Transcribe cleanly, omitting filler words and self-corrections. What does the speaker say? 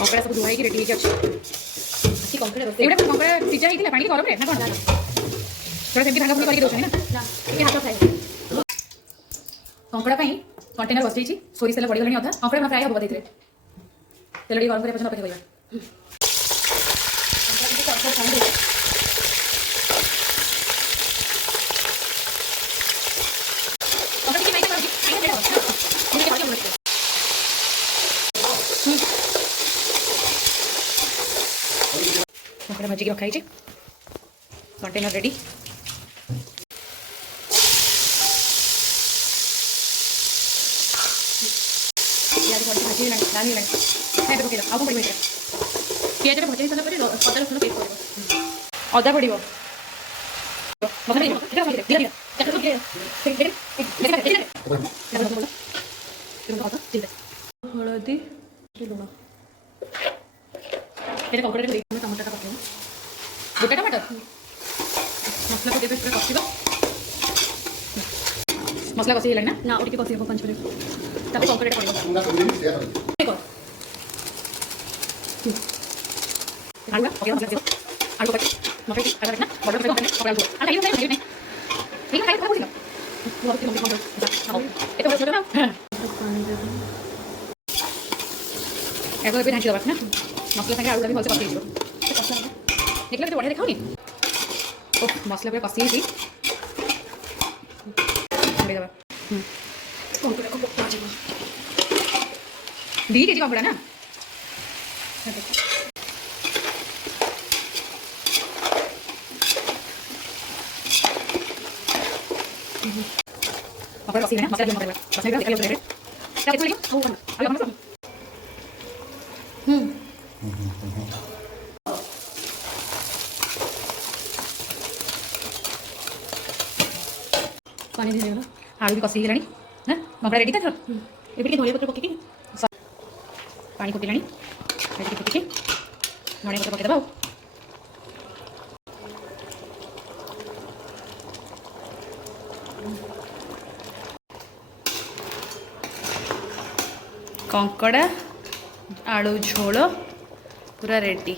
କଙ୍କଡ଼ା ସବୁ ଧୁଆ ହେଇକି ରେଡ଼ି ହେଇକି ଅଛି। ଏଗୁଡ଼ା କଙ୍କଡ଼ା ସିଝା ହେଇଥିଲା ପାଣିରେ ଗରମରେ ନା କ'ଣ? ସେଟା ସେମିତି ଭାଙ୍ଗା ଭୁଙ୍ଗି କରିକି ଦେଉଛନ୍ତି ନା ହାତ ଫ୍ରାଏ। କଙ୍କଡ଼ା ପାଇଁ କଣ୍ଟେନର ବସିଯାଇଛି। ସୋରିଷ ତେଲ ପଡ଼ିଗଲାଣି ଅଧା। କଙ୍କଡ଼ା ଫ୍ରାଏ ହେବ ଦେଇଥିରେ ତେଲ ଟିକେ ଗରମ କରିବା ପର୍ଯ୍ୟନ୍ତ ଅପେକ୍ଷା କରିବା। କଙ୍କଡ଼ା ଭାଜିକି ରଖା ହେଇଛି। Container ready. ପିଆଜ ଭାଜି ହେଇଗଲାଣି, ଲାଲ ହେଇଗଲାଣି। ଏବେ ପକେଇଲା ଆଉ କ'ଣ ପଡ଼ିବ ଏଇଟା? ପିଆଜଟା ଭଜା ହେଇସାରିଲା ପରେ ଅଦା ରସୁଣ ପେଷ୍ଟ ପଡ଼ିବ। ଅଦା ପଡ଼ିବ। ହଳଦୀ ଲୁଣ। ଏଇଟା କଙ୍କଡ଼ାରେ ଦେଇକି ଟମାଟୋଟା ପକେଇବ। ଗୋଟା ଟମାଟୋ ମସଲା ପକେଇବେ ପୁରା କଷିବ। ମସଲା କଷି ହେଇଗଲାଣି ନା ଆଉ ଟିକେ କଷି ହେବ 5 ମିନିଟ୍। ତାପରେ କଙ୍କଡ଼ାଟା ପଡ଼ିବ। ଆଳୁ ପକେଇବ। ଆଳୁ ପକେଇ ମଟର ନା ବଡ଼ ପକେଇବ ନା ପକାଇ ଆଳୁ ଖାଇବ ଖାଇବ ଠିକ୍ ଖାଇବ ବୁଝିଲ। ଏତେ ବଡ଼ ଛୋଟ ନା ଏବେ ଢାଙ୍କି ଦେବା ନା ମସଲା ସାଙ୍ଗେ ଆଳୁଟା ବି ଭଲସେ କଷି ହେଇଯିବ। ଦେଖିଲେ କେତେ ବଢ଼ିଆ ଦେଖାଉନି? ଓ ମସଲା ପୁରା କଷି ହେଇଛି। ଦେବା 2 କେଜି କଙ୍କଡ଼ା ନା? कपड़ा कसी है ना मसाला भी मसाला कसी का देखा ले क्या कितना लेंगे वो अभी हम पानी दे देना आलू भी कसी गलानी ना मकड़ा रेडी था ये भी धनिया पत्र पके की पानी फुटिलानी ये फुटिके धनिया पत्र पके दबा कंकड़ा आलू झोल पूरा रेडी।